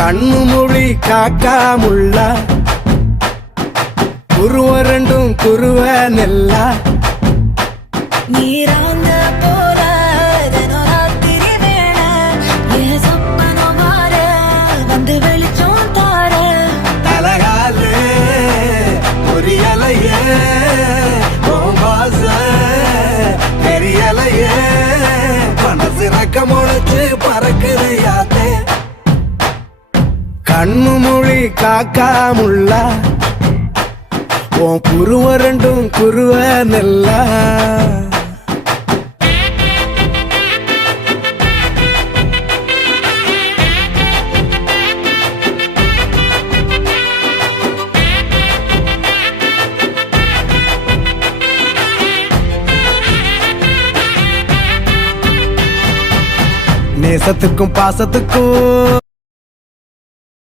கண்ணு மொழி காக்காமுள்ள குருவ ரெண்டும் குருவ நெல்லா நீராங்க போல தினராத்திரி வேண என் சொப்பனம் மாற வந்து வெளிச்சம் தார தலகாலே பொரியலையே ஓம்பாச பெரியலையே மனசு ரக்க முளைச்சு பறக்குது யாத்தே கண்ணு மொழி காக்காமுள்ள உன் குருவ ரெண்டும் குருவ நெல்லா நேசத்துக்கும் பாசத்துக்கும்